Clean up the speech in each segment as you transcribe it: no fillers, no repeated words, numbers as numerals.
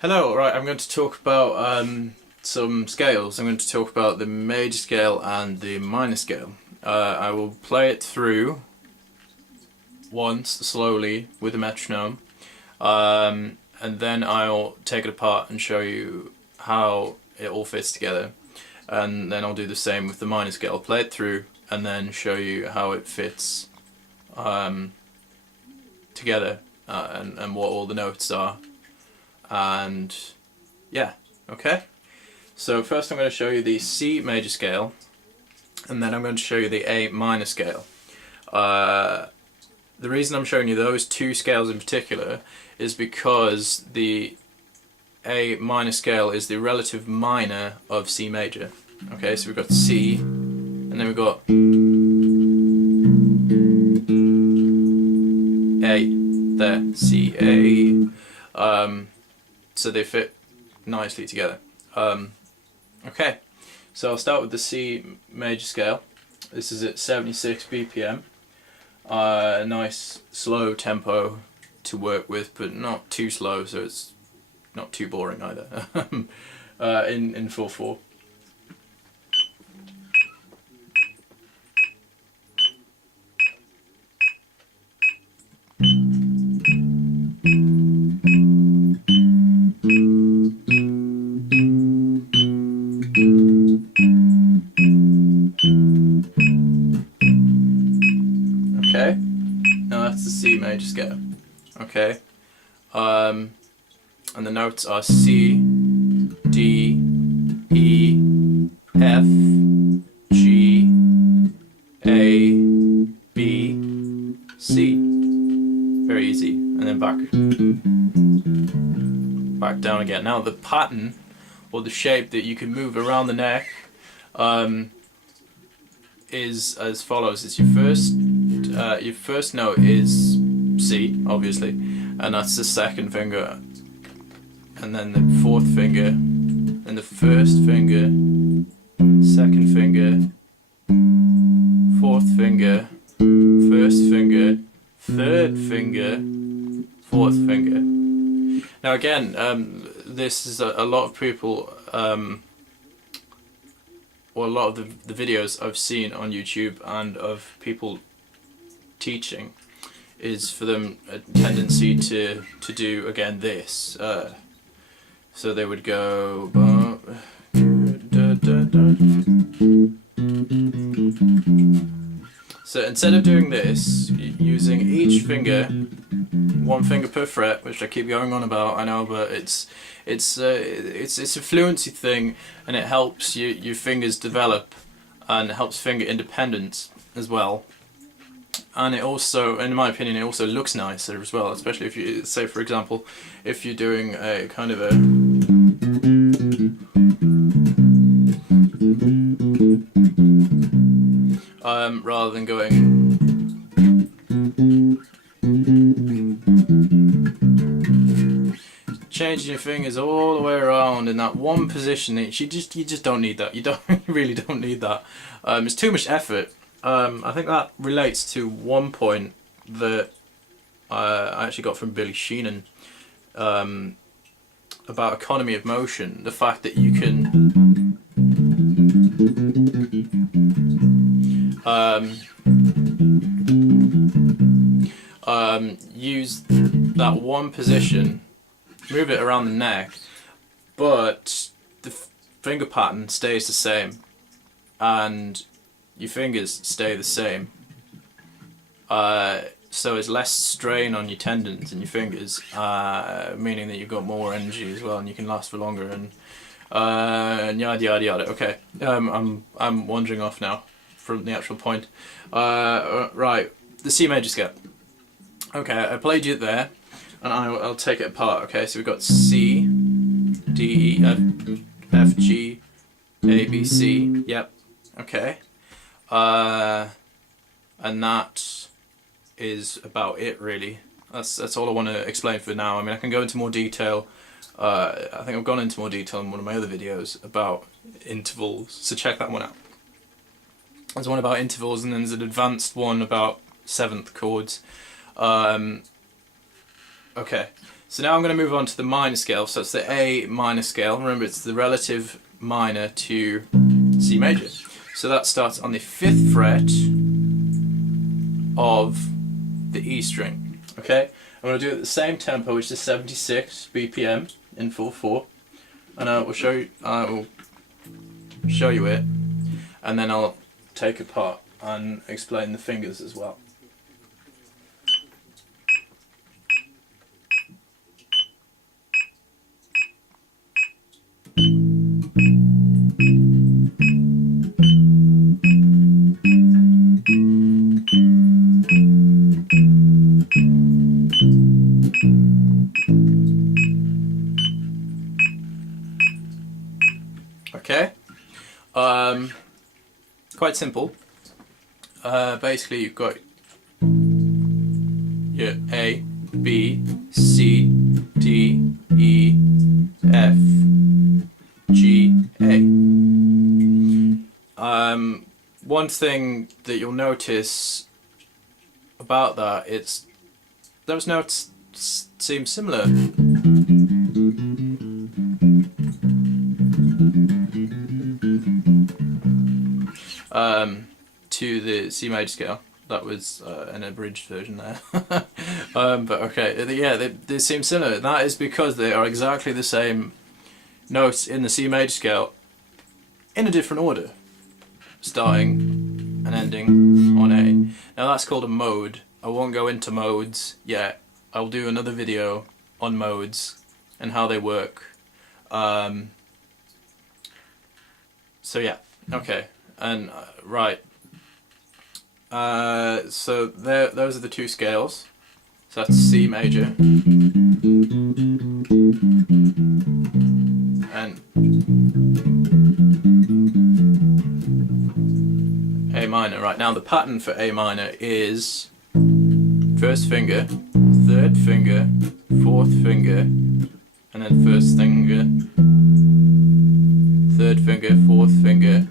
Hello, right, I'm going to talk about some scales. I'm going to talk about the major scale and the minor scale. I will play it through once, slowly, with a metronome, and then I'll take it apart and show you how it all fits together. And then I'll do the same with the minor scale. I'll play it through and then show you how it fits together and what all the notes are. And yeah, okay. So first I'm going to show you the C major scale, and then I'm going to show you the A minor scale. The reason I'm showing you those two scales in particular is because the A minor scale is the relative minor of C major. Okay, so we've got C, and then we've got A, there, C, A. So they fit nicely together. Okay, so I'll start with the C major scale. This is at 76 BPM. A nice slow tempo to work with, but not too slow, so it's not too boring either. In 4/4. Okay, now that's the C major scale. Okay, and the notes are C, D, E, F, G, A, B, C. Very easy, and then back down again. Now the pattern, or the shape that you can move around the neck, is as follows. It's your first note is C, obviously, and that's the second finger, and then the fourth finger, and the first finger, second finger, fourth finger, first finger, third finger, fourth finger. Now again, this is a lot of people, or a lot of the videos I've seen on YouTube and of people teaching, is for them a tendency to do again this. So they would go. So instead of doing this, using each finger, one finger per fret, which I keep going on about, I know, but it's a fluency thing, and it helps your fingers develop, and it helps finger independence as well. And it also, in my opinion, it also looks nicer as well, especially if you, say for example, if you're doing a kind of a rather than going changing your fingers all the way around in that one position. You just don't need that. You really don't need that. It's too much effort. I think that relates to one point that I actually got from Billy Sheenan about economy of motion. The fact that you can use that one position, move it around the neck, but the finger pattern stays the same, and your fingers stay the same. So it's less strain on your tendons and your fingers, meaning that you've got more energy as well, and you can last for longer, and yada yada yada. Okay, I'm wandering off now from the actual point. Right, the C major scale. Okay, I played you there, and I'll take it apart. Okay, so we've got C, D, E, F, G, A, B, C. Yep. Okay. And that is about it, really. That's all I want to explain for now. I mean, I can go into more detail. I think I've gone into more detail in one of my other videos about intervals, so check that one out. There's one about intervals, and then there's an advanced one about seventh chords. Okay, So now I'm going to move on to the minor scale. So it's the A minor scale. Remember, it's the relative minor to C major. So that starts on the 5th fret of the E string. Okay, I'm going to do it at the same tempo, which is 76 BPM in full 4, and I will show you it, and then I'll take apart and explain the fingers as well. Okay, quite simple. Basically you've got your A, B, C, D, E, F, G, A. One thing that you'll notice about that, those notes seem similar. To the C major scale. That was an abridged version there. But okay, yeah, they seem similar. That is because they are exactly the same notes in the C major scale in a different order, starting and ending on A. Now that's called a mode. I won't go into modes yet. I'll do another video on modes and how they work. So yeah, okay, and right. So those are the two scales. So that's C major and A minor. Right, now the pattern for A minor is 1st finger, 3rd finger, 4th finger, and then 1st finger, 3rd finger, 4th finger,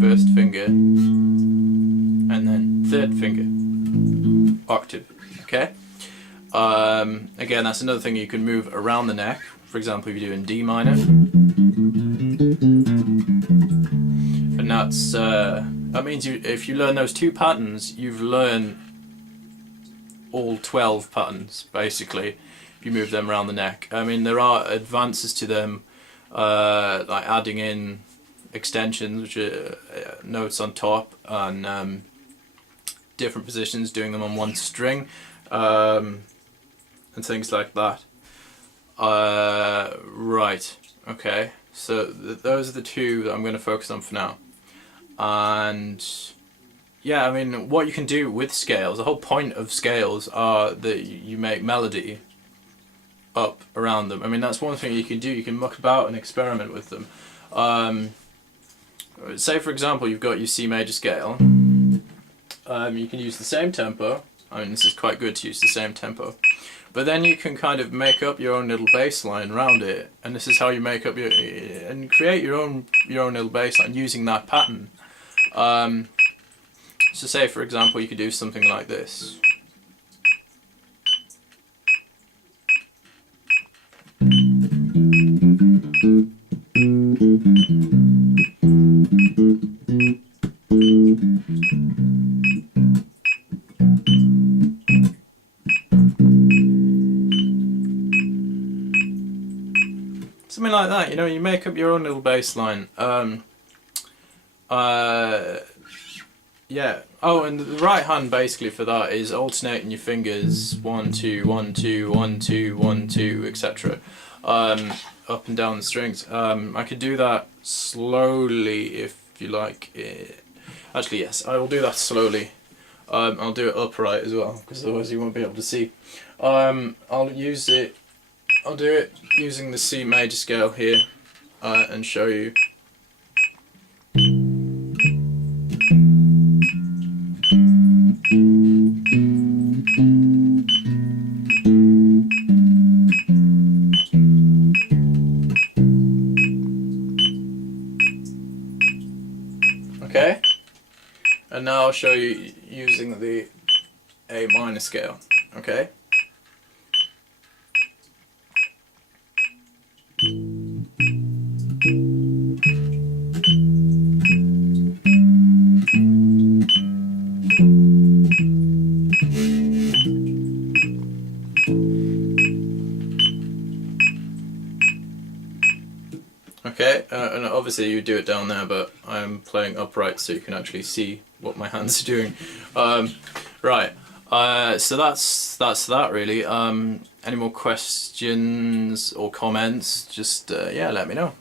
1st finger, and then 3rd finger. Octave. Okay. Again, that's another thing you can move around the neck. For example, if you do in D minor, and that means if you learn those two patterns, you've learned all 12 patterns basically. If you move them around the neck. I mean, there are advances to them, like adding in extensions, which are notes on top, and different positions, doing them on one string, and things like that. Right, okay, so those are the two that I'm going to focus on for now. And yeah, I mean, what you can do with scales, the whole point of scales are that you make melody up around them. I mean, that's one thing you can do. You can muck about and experiment with them. Say for example you've got your C major scale, you can use the same tempo. I mean, this is quite good to use the same tempo, but then you can kind of make up your own little bass line around it, and this is how you make up and create your own little bass line using that pattern. So say for example you could do something like this. Something like that, you know, you make up your own little bass line. Yeah. Oh, and the right hand basically for that is alternating your fingers 1 2 1 2 1 2 1 2, etc. Up and down the strings. I could do that slowly if you like. Actually, yes, I will do that slowly. I'll do it upright as well, because otherwise you won't be able to see. I'll do it using the C major scale here, and show you. Okay, and now I'll show you using the A minor scale. Okay, Okay, and obviously you do it down there, but I'm playing upright so you can actually see what my hands are doing. Right, so that's that really. Any more questions or comments, just yeah, let me know.